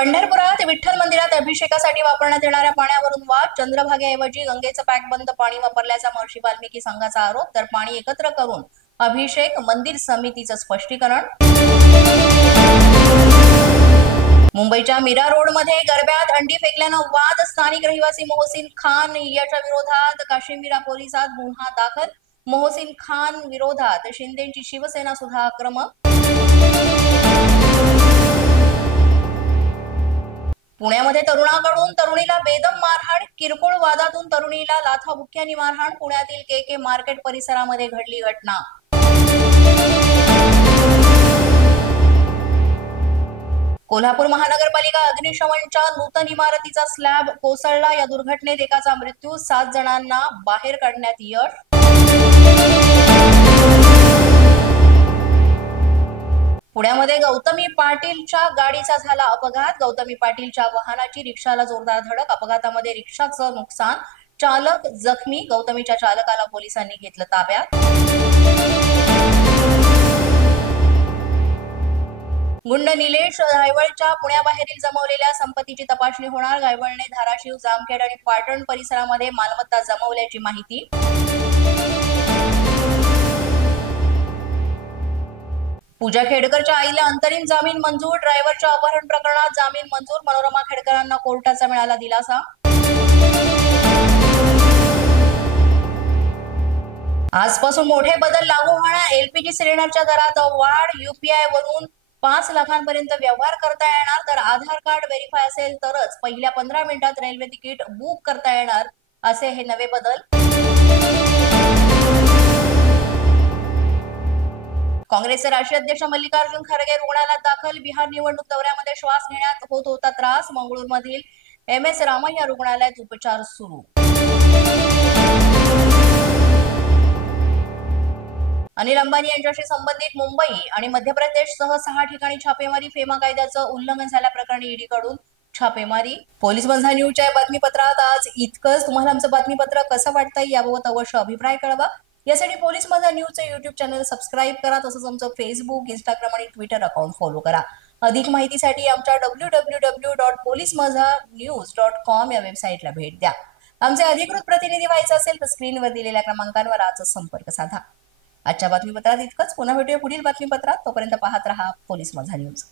पंढरपुरात विठ्ठल मंदिरात अभिषेकासाठी वापरण्यात येणाऱ्या पाण्यावरून वाद. चंद्रभागेऐवजी गंगेचं पॅकबंद पाणी वापरल्याचा महर्षी वाल्मिकी संघाचा आरोप. तर पाणी एकत्र करून अभिषेक, मंदिर समितीचं स्पष्टीकरण. मुंबईच्या मीरा रोडमध्ये गरब्यात अंडी फेकल्यानं वाद. स्थानिक रहिवासी मोहसिन खान याच्या विरोधात काश्मीरा पोलिसात गुन्हा दाखल. मोहसिन खान विरोधात शिंदेची शिवसेना सुद्धा आक्रमक. पुण्यामध्ये तरुणाकडून तरुणीला बेदम मारहाण. किरकोळ वादातून तरुणीला लाथाबुक्क्यांनी मारहाण. पुण्यातील के मार्केट परिसरामध्ये घडली घटना. कोल्हापूर महानगरपालिका अग्निशमनच्या नूतन इमारतीचा स्लॅब कोसळला. या दुर्घटनेत एकाचा मृत्यू, 7 जणांना बाहेर काढण्यात यश. पुण्यामध्ये गौतमी पाटीलच्या गाडीचा झाला अपघात. गौतमी पाटीलच्या वाहनाची रिक्षाला जोरदार धडक. अपघातामध्ये रिक्षाचं नुकसान, चालक जखमी. गौतमीच्या चालकाला पोलिसांनी घेतलं ताब्यात. गुंड निलेश गायवळच्या पुण्याबाहेरील जमवलेल्या संपत्तीची तपासणी होणार. गायवळने धाराशिव, जामखेड आणि पाटण परिसरामध्ये मालमत्ता जमवल्याची माहिती. पूजा खेडकरच्या आईला अंतरिम जामीन मंजूर. ड्रायव्हरच्या अपहरण प्रकरणात जामीन मंजूर. मनोरमा खेडकरांना कोर्टाचा मिळाला दिलासा. आजपासून मोठे बदल लागू होणार. एलपीजी सिलेंडरच्या दरात वाढ. यूपीआय वरून 5 लाखांपर्यंत व्यवहार करता येणार. तर आधार कार्ड व्हेरीफाय असेल तरच पहिल्या 15 मिनिटात रेल्वे तिकीट बुक करता येणार, असे हे नवे बदल. काँग्रेसचे राष्ट्रीय अध्यक्ष मल्लिकार्जुन खरगे रुग्णालयात दाखल. बिहार निवडणूक दौऱ्यामध्ये श्वास घेण्यात होत होता त्रास. मंगळूरमधील MS रामय्या रुग्णालयात उपचार सुरू. अनिल अंबानी यांच्याशी संबंधित मुंबई आणि मध्य प्रदेशसह 6 ठिकाणी छापेमारी. फेमा कायद्याचं उल्लंघन झाल्याप्रकरणी ईडीकडून छापेमारी. पोलीस माझा न्यूजच्या बातमीपत्रात आज इतकंच. तुम्हाला आमचं बातमीपत्र कसं वाटतंय याबाबत अवश्य अभिप्राय कळवा. यासाठी पोलीस माझा न्यूजचे YouTube चॅनल सबस्क्राईब करा. तसंच आमचं फेसबुक, इंस्टाग्राम आणि ट्विटर अकाउंट फॉलो करा. अधिक माहितीसाठी आमच्या www.policemazhanews.com या वेबसाईटला भेट द्या. आमचे अधिकृत प्रतिनिधी व्हायचं असेल तर स्क्रीनवर दिलेल्या क्रमांकांवर आजच संपर्क साधा. आजच्या बातमीपत्रात इतकंच. पुन्हा भेटूया पुढील बातमीपत्रात. तोपर्यंत पाहत रहा पोलीस माझा न्यूज.